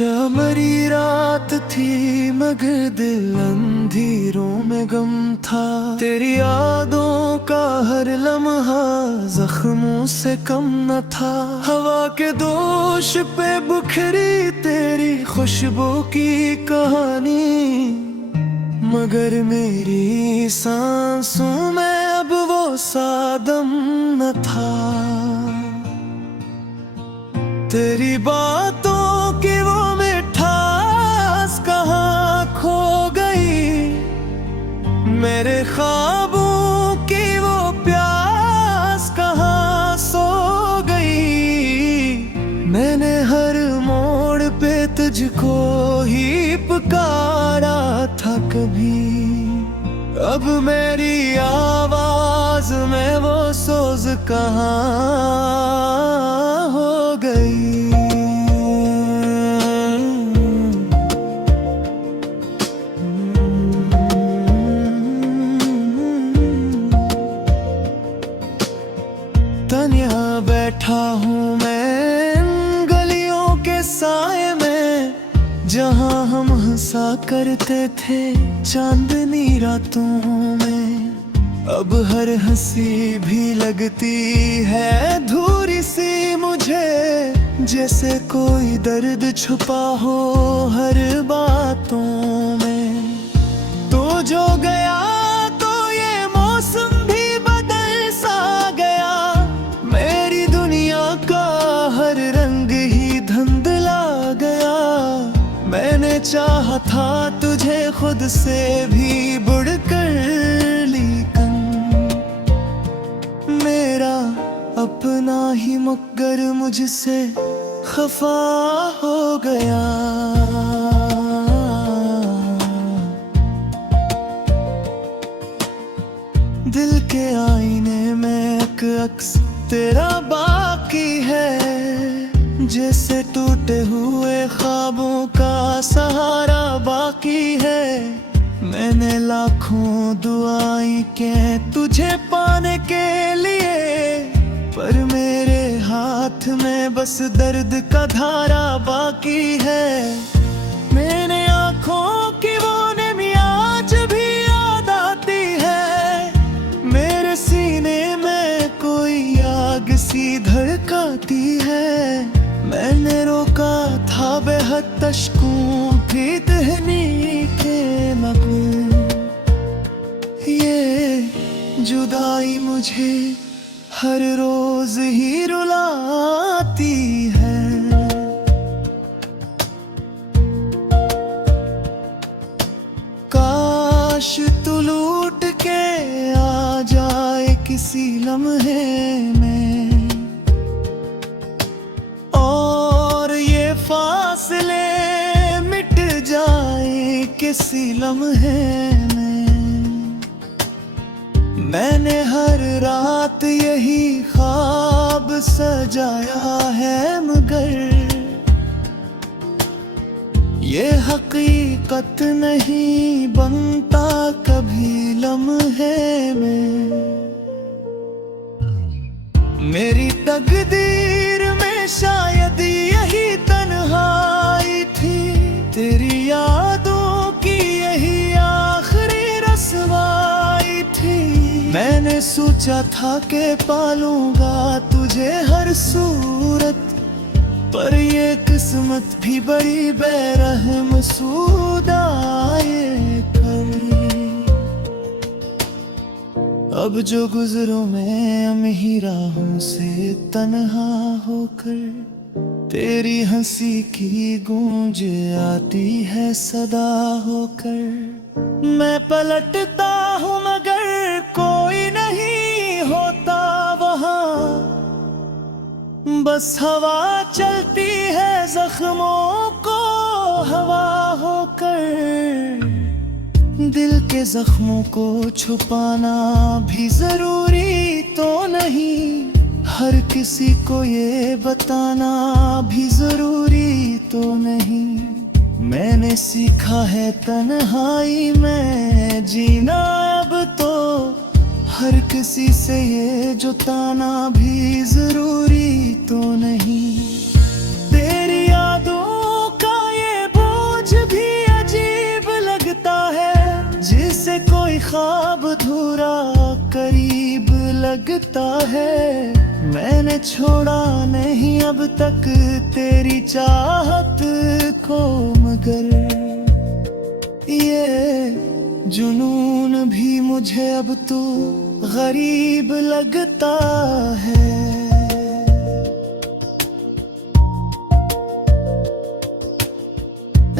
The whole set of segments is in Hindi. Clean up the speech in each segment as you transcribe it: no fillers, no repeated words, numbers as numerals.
शमरी रात थी मगर दिल अंधेरों में गम था। तेरी यादों का हर लम्हा जख्मों से कम न था। हवा के दोष पे बुखरी तेरी खुशबू की कहानी, मगर मेरी सांसों में अब वो सादम न था। तेरी बातों की वो मिठास कहाँ खो गई, मेरे ख्वाबों की वो प्यास कहाँ सो गई। मैंने हर मोड़ पे तुझको ही पुकारा था कभी, अब मेरी आवाज में वो सोज कहाँ हो गई। तन्हा बैठा हूँ मैं इन गलियों के साए में, जहाँ हम हंसा करते थे चांदनी रातों में। अब हर हंसी भी लगती है धूरी सी मुझे, जैसे कोई दर्द छुपा हो हर बातों में। तो जो गया तो ये मौसम भी बदल सा गया, मेरी दुनिया का हर रंग ही धुंधला गया। मैंने चाहा था तुझे खुद से भी बढ़कर, लेकिन मेरा अपना ही मुक्कर मुझसे खफा हो गया। दिल के आईने में एक अक्स तेरा बाकी है, जैसे टूटे हुए ख्वाबों का सहारा बाकी है। मैंने लाखों दुआएं की तुझे पाने के लिए, पर मेरे हाथ में बस दर्द का धारा बाकी है। मैंने आँखों की वो नमी आज भी याद आती है, मेरे सीने में कोई आग सी धड़काती है। मैंने रोका था बेहद अश्कों भी दहनी के नगुल, ये जुदाई मुझे हर रोज ही रुलाती है। काश तू लूट के आ जाए किसी लम्हे में, और ये फासले मिट जाए किसी लम्हे में। मैंने हर रात यही ख्वाब सजाया है, मगर ये हकीकत नहीं बनता कभी लम्हे में। मेरी तकदीर में शायद यही तन्हाई थी, तेरी यादों की यही आखिरी रस्वाई थी। मैंने सोचा था कि पालूंगा तुझे हर सूरत, पर ये किस्मत भी बड़ी बेरहम सूदाए कभी। अब जो गुजरो मैं हम ही राहों से तन्हा होकर, तेरी हंसी की गूंज आती है सदा होकर। मैं पलटता हूँ मगर कोई नहीं होता वहाँ, बस हवा चलती है जख्मों को हवा होकर। दिल के जख्मों को छुपाना भी जरूरी तो नहीं, हर किसी को ये बताना भी जरूरी तो नहीं। मैंने सीखा है तन्हाई में जीना अब तो, हर किसी से ये जुटाना भी जरूरी तो नहीं। तेरी यादों का ख्वाब अधूरा करीब लगता है। मैंने छोड़ा नहीं अब तक तेरी चाहत को, मगर ये जुनून भी मुझे अब तो गरीब लगता है।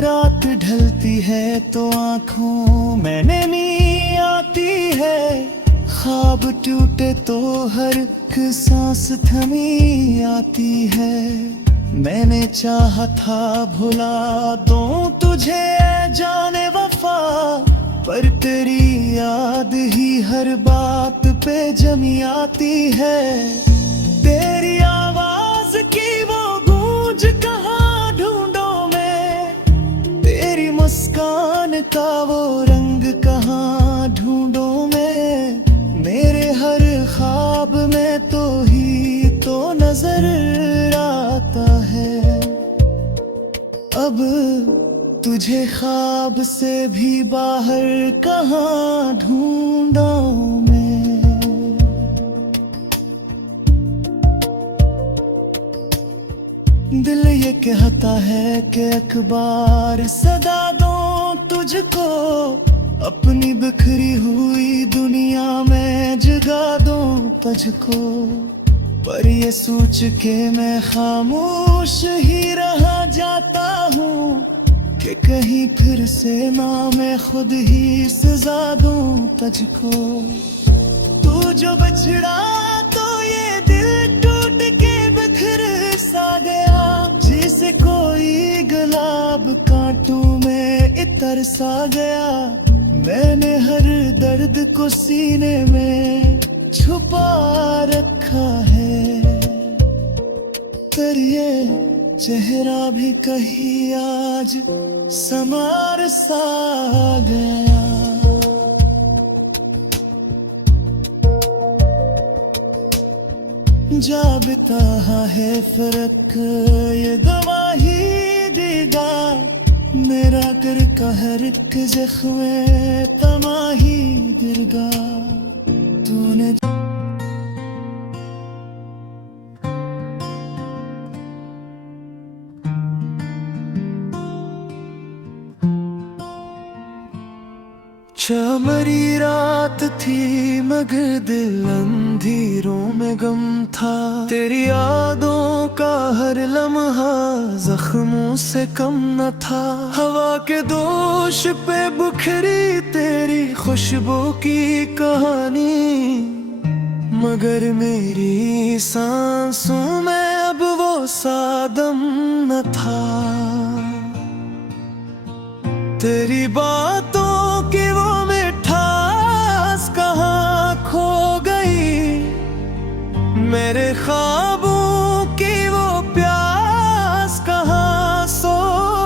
रात ढलती है तो आँखों में नींद आती है, ख्वाब टूटे तो हर एक सांस थमी आती है। मैंने चाहा था भुला दूं तुझे जाने वफा, पर तेरी याद ही हर बात पे जमी आती है। तेरी आवाज की वो गूंज कहाँ ढूंढूं मैं, तेरी मुस्कान का वो रंग कहाँ ढूंढूं मैं। मेरे हर ख्वाब में तो ही तो नजर आता है। अब तुझे ख्वाब से भी बाहर कहाँ ढूंढूं मैं। दिल ये कहता है कि अखबार सदा दूं तुझको, अपनी बिखरी हुई दुनिया में जगा दूं तुझको। पर ये सोच के मैं खामोश ही रह जाता हूँ कि कहीं फिर से ना मैं खुद ही सजा दूं तुझको। तू जो बछड़ा तो ये दिल टूट के बिखर सा गया, जिसे कोई गुलाब कांटों में इतर सा गया। मैंने हर दर्द को सीने में छुपा रखा है, पर ये चेहरा भी कहीं आज समार सा गया। जाबता है फर्क ये गवाही देगा, मेरा कर का हर एक जख्म तमाही दिलगा। तूने चमरी रात थी मगर दिल अंधेरों में गम था। तेरी यादों का हर लम्हा जख्मों से कम न था। हवा के दोष पे बुखरी तेरी खुशबू की कहानी, मगर मेरी सांसों में अब वो सादम न था। तेरी बातों की वो मिठास कहाँ खो गई, मेरे ख्वाबों की वो प्यास कहाँ सो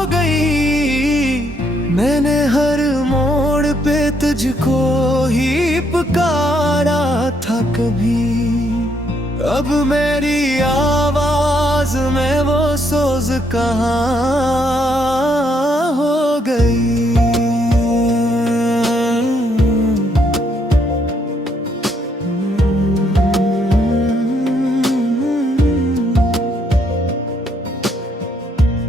गई। मैंने हर मोड़ पे तुझको ही पुकारा था कभी, अब मेरी आवाज में वो सोज कहाँ हो गई।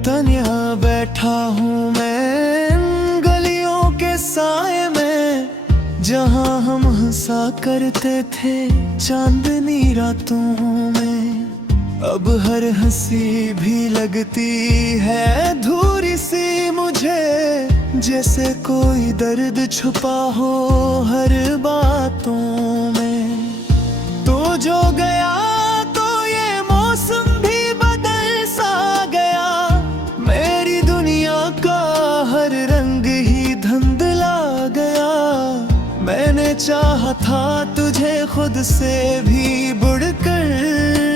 तन्हा बैठा हूँ मैं इन गलियों के साए में, जहाँ हम हंसा करते थे चांदनी रातों में। अब हर हंसी भी लगती है धूरी सी मुझे, जैसे कोई दर्द छुपा हो हर बातों में। तो जो गया तो ये मौसम भी बदल सा गया, मेरी दुनिया का हर रंग ही धुंधला गया। मैंने चाहा था तुझे खुद से भी बढ़कर,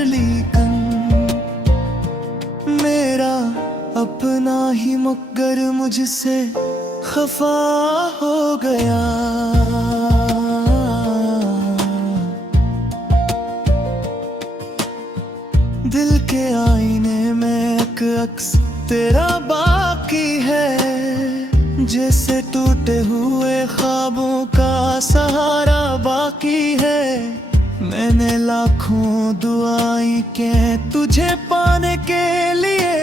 लेकिन मेरा अपना ही मुक्कर मुझसे खफा हो गया। दिल के आईने में एक अक्स तेरा बाकी है, जैसे तू टूटे हुए ख्वाबों का सहारा बाकी है। मैंने लाखों दुआएं की तुझे पाने के लिए,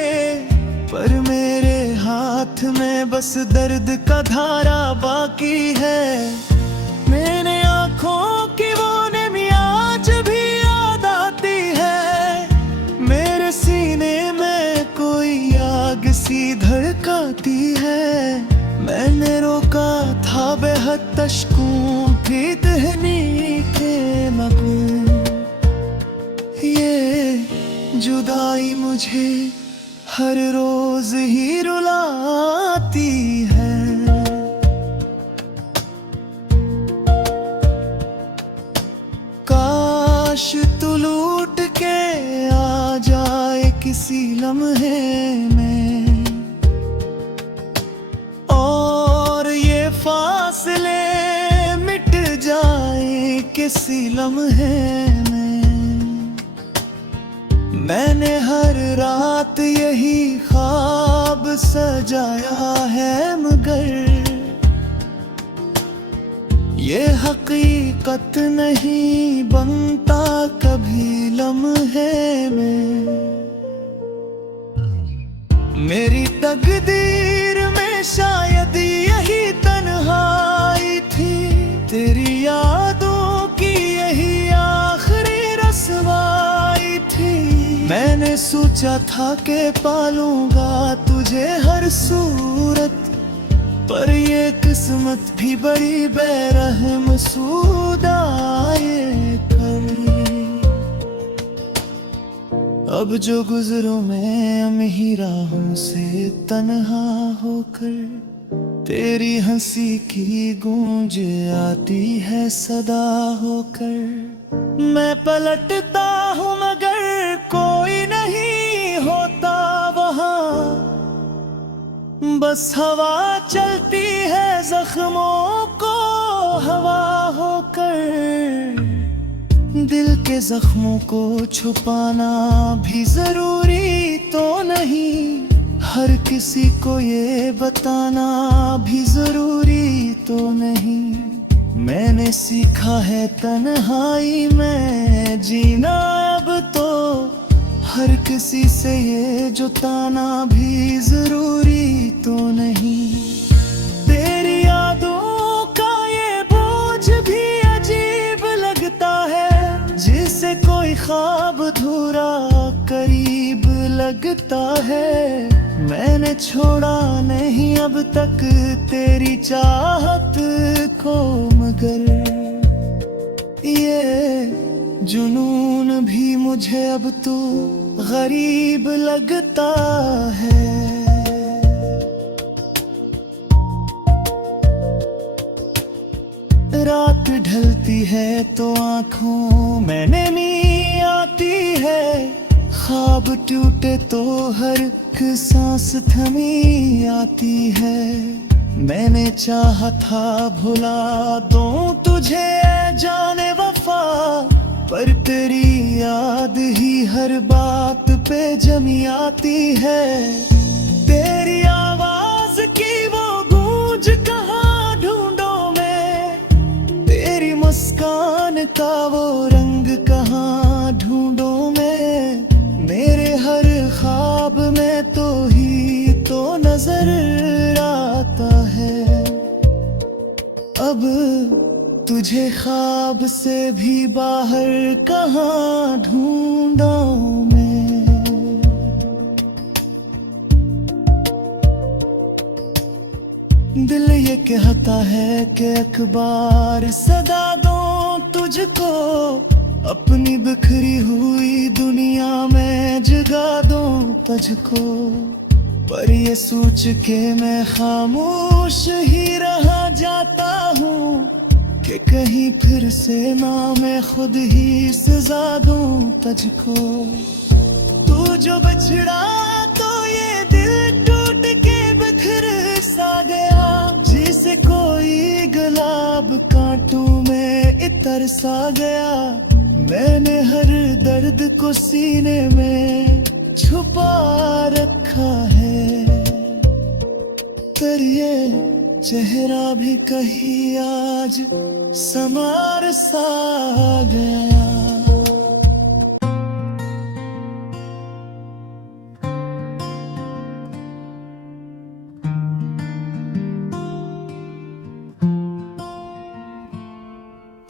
पर मेरे हाथ में बस दर्द का धारा बाकी है। मेरे आँखों की वो नमी आज भी याद आती है, मेरे सीने में कोई आग सी धड़काती है। मैंने रोका था बेहद अश्कों की दहनी के मगन, ये जुदाई मुझे हर रोज ही रुलाती है। काश तू लूट के आ जाए किसी लम्हे में, और ये फासले मिट जाए किसी लम्हे में। मैंने हर रात यही ख्वाब सजाया है, मगर ये हकीकत नहीं बनता कभी लम्हे में। मेरी तकदीर में शायद यही तन्हाई थी, तेरी यादों की यही आखिरी रसवाई थी। मैंने सोचा था कि पालूंगा तुझे हर सूरत, पर ये किस्मत भी बड़ी बेरहम सूदाए करी। अब जो गुजरूं मैं अमी राहों से तन्हा होकर, तेरी हंसी की गूंज आती है सदा होकर। मैं पलटता हूँ मगर कोई नहीं होता वहाँ, बस हवा चलती है जख्मों को हवा होकर। दिल के जख्मों को छुपाना भी जरूरी तो नहीं, हर किसी को ये बताना भी जरूरी तो नहीं। मैंने सीखा है तन्हाई में जीना अब तो, हर किसी से ये जुटाना भी जरूरी तो नहीं। तेरी यादों का ये बोझ भी अजीब लगता है, जिसे कोई ख्वाब अधूरा करीब लगता है। मैंने छोड़ा नहीं अब तक तेरी चाहत को, मगर ये जुनून भी मुझे अब तो गरीब लगता है। रात ढलती है तो आँखों में नमी आती है, ख्वाब टूटे तो हर एक सांस थमी आती है। मैंने चाहा था भुला दूं तुझे जाने वफा, पर तेरी याद ही हर बात पे जमी आती है। तेरी आवाज की वो गूंज कहाँ ढूंढूं मैं, तेरी मुस्कान का वो रंग कहाँ ढूंढूं मैं। मेरे हर ख्वाब में तो ही तो नजर आता है, अब तुझे ख्वाब से भी बाहर कहाँ ढूंढूं मैं। दिल ये कहता है कि अखबार सदा दूं तुझको, अपनी बिखरी हुई दुनिया में जगा दूं तुझको। पर ये सोच के मैं खामोश ही रह जाता हूँ कि कहीं फिर से ना मैं खुद ही सजा दूं तुझको। तू जो बछड़ा तो ये दिल टूट के बिखर सा गया, जिसे कोई गुलाब कांटों में इतर सा गया। मैंने हर दर्द को सीने में छुपा रखा है, पर ये चेहरा भी कहीं आज समार सा गया।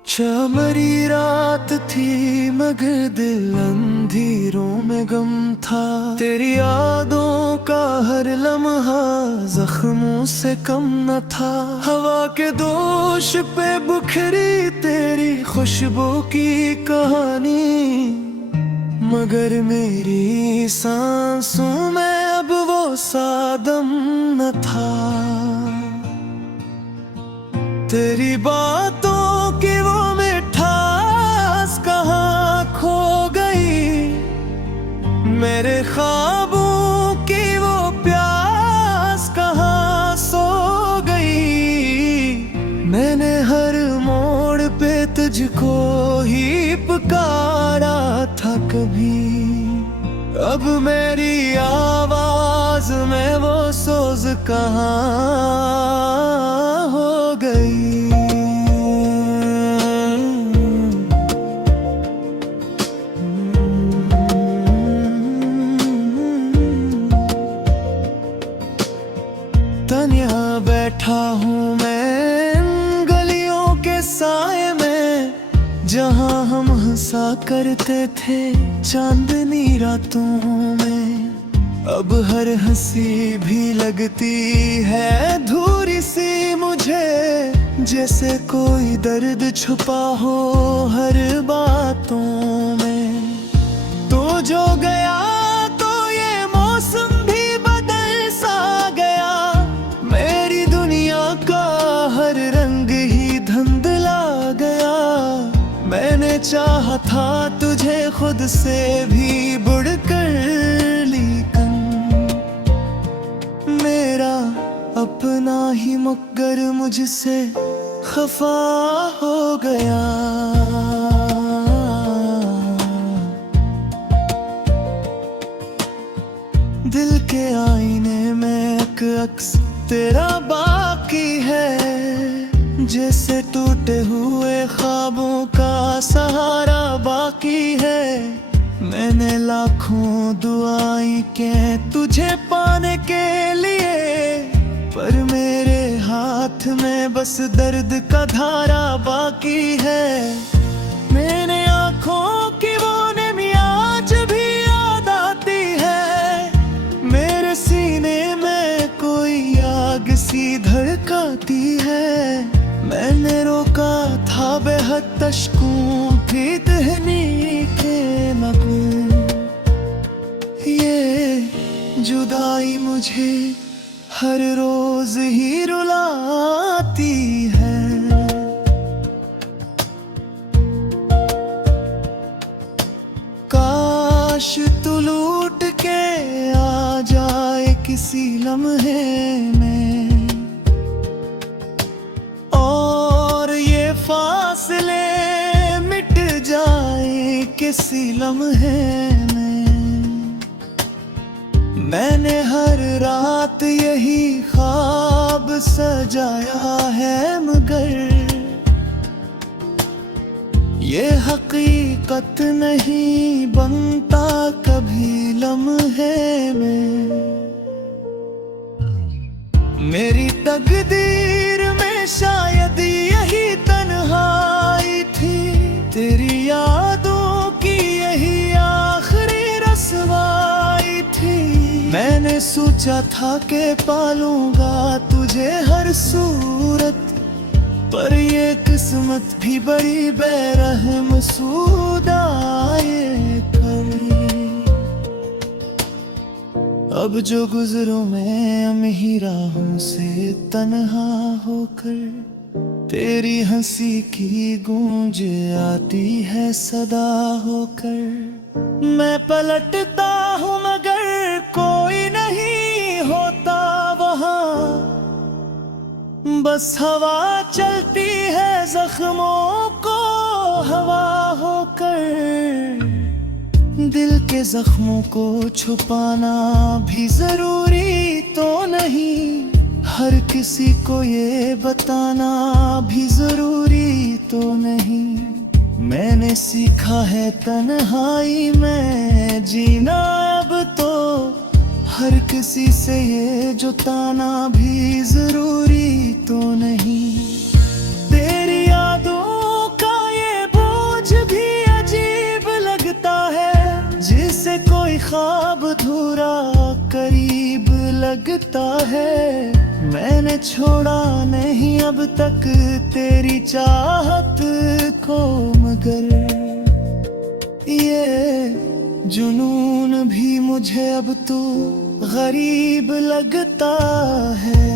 चमरी रात थी मगर दिल अंधेरों में गम था। तेरी यादों का हर लम्हा जख्मों से कम न था। हवा के दोष पे बुखरी तेरी खुशबू की कहानी, मगर मेरी सांसों में अब वो सादम न था। तेरी बातों की वो मिठास कहाँ खो गई, मेरे ख्वाबों की वो प्यास कहाँ सो गई। मैंने हर मोड़ पे तुझको ही पुकारा था कभी, अब मेरी आवाज में वो सोज कहाँ हो गई। तन्हा बैठा हूँ मैं इन गलियों के साए में, जहाँ हम हंसा करते थे चांदनी रातों में। अब हर हंसी भी लगती है धूरी सी मुझे, जैसे कोई दर्द छुपा हो हर बातों में। तो जो गया तो ये मौसम भी बदल सा गया, मेरी दुनिया का हर रंग ही धुंधला गया। मैंने चाहा था तुझे खुद से भी बढ़कर, लेकिन मेरा अपना ही मुकर मुझसे खफा हो गया। दिल के आईने में एक अक्स तेरा बाकी है, जैसे टूटे हुए ख्वाबों का सहारा बाकी है। मैंने लाखों दुआएं की तुझे पाने के लिए, पर मेरे हाथ में बस दर्द का धारा बाकी है। मैंने आँखों की वो नमी आज भी याद आती है, मेरे सीने में कोई आग सी धड़काती है। मैंने रोका था बेहद अश्कों भी दहनी के लगूं, ये जुदाई मुझे हर रोज ही रुलाती है। काश तू लूट के आ जाए किसी लम्हे में, और ये फासले मिट जाए किसी लम्हे में। मैंने हर रात यही ख्वाब सजाया है, मगर ये हकीकत नहीं बनता कभी लम्हे में। मेरी तकदीर में शायद यही तन्हाई थी, तेरी यादों की यही आखिरी रस्वाई थी। मैंने सोचा था कि पालूंगा तुझे हर सूरत, पर ये किस्मत भी बड़ी बेरहम सूदाए कभी। अब जो गुजरूं मैं अमी राहों से तन्हा होकर, तेरी हंसी की गूंज आती है सदा होकर। मैं पलटता हूँ मगर कोई नहीं होता वहाँ, बस हवा चलती है जख्मों को हवा होकर। दिल के जख्मों को छुपाना भी जरूरी तो नहीं, हर किसी को ये बताना भी जरूरी तो नहीं। मैंने सीखा है तन्हाई में जीना अब तो, हर किसी से ये जुटाना भी जरूरी तो नहीं। तेरी यादों का ये बोझ भी अजीब लगता है, जिसे कोई ख्वाब अधूरा करीब लगता है। मैंने छोड़ा नहीं अब तक तेरी चाहत को, मगर ये जुनून भी मुझे अब तो गरीब लगता है।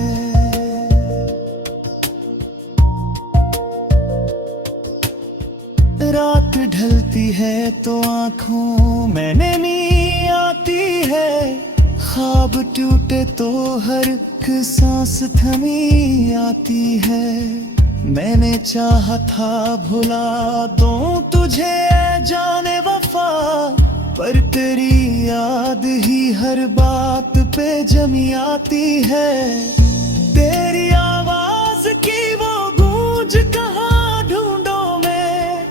रात ढलती है तो आँखों में नींद आती है, ख्वाब टूटे तो हर एक सांस थमी आती है। मैंने चाहा था भुला दूं तुझे जाने वफा, पर तेरी याद ही हर बात पे जमी आती है। तेरी आवाज की वो गूंज कहाँ ढूंढूं मैं,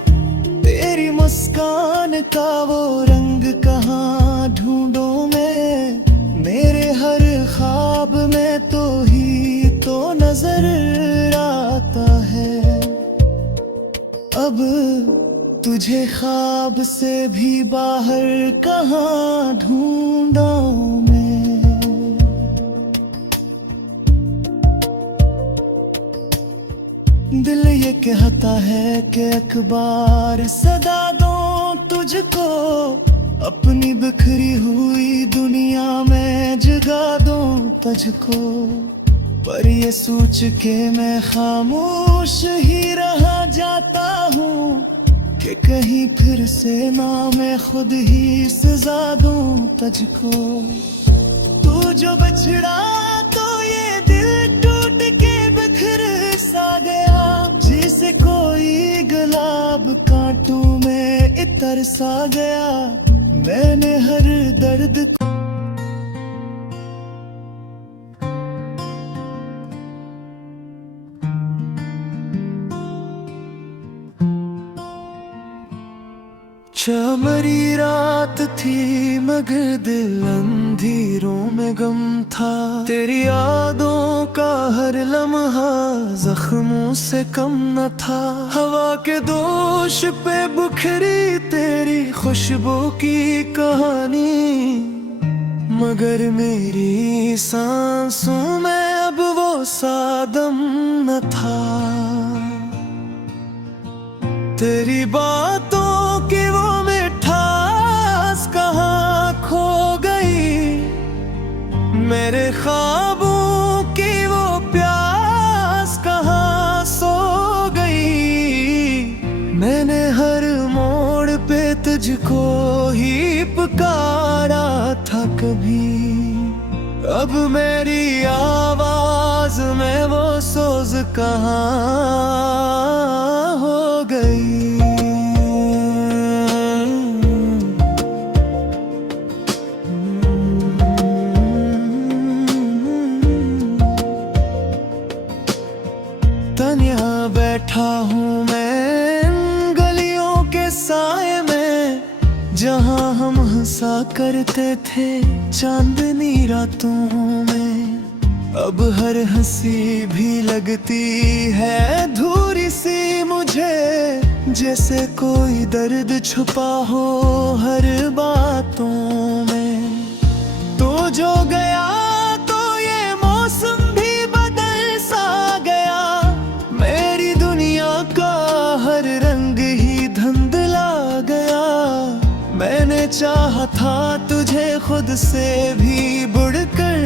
तेरी मुस्कान का वो रंग कहाँ ढूंढूं मैं। मेरे हर ख्वाब में तो ही तो नजर आता है, अब तुझे ख्वाब से भी बाहर कहाँ ढूंढूं मैं। दिल ये कहता है कि अखबार सदा दूं तुझको, अपनी बिखरी हुई दुनिया में जगा दूं तुझको। पर ये सोच के मैं खामोश ही रह जाता हूँ कि कहीं फिर से ना मैं खुद ही सजा दूं तुझको। तू जो बिछड़ा तो ये दिल टूट के बिखर सा गया, जिसे कोई गुलाब कांटों में इतर सा गया। मैंने हर दर्द को चमरी रात थी मगर दिल अंधेरों में गम था। तेरी यादों का हर लम्हा जख्मों से कम न था। हवा के दोष पे बुखरी तेरी खुशबू की कहानी, मगर मेरी सांसों में अब वो सादम न था। तेरी बातों की वो मिठास कहाँ खो गई, मेरे ख्वाबों की वो प्यास कहाँ सो गई। मैंने हर मोड़ पे तुझको ही पुकारा था कभी, अब मेरी आवाज में वो सोज कहाँ हो गई। तन्हा बैठा हूँ मैं इन गलियों के साए में, जहाँ हम हंसा करते थे चांदनी रातों में। अब हर हंसी भी लगती है धूरी सी मुझे, जैसे कोई दर्द छुपा हो हर बातों में। तो जो गया तो ये मौसम भी बदल सा गया, मेरी दुनिया का हर रंग ही धुंधला गया। मैंने चाहा था तुझे खुद से भी बढ़कर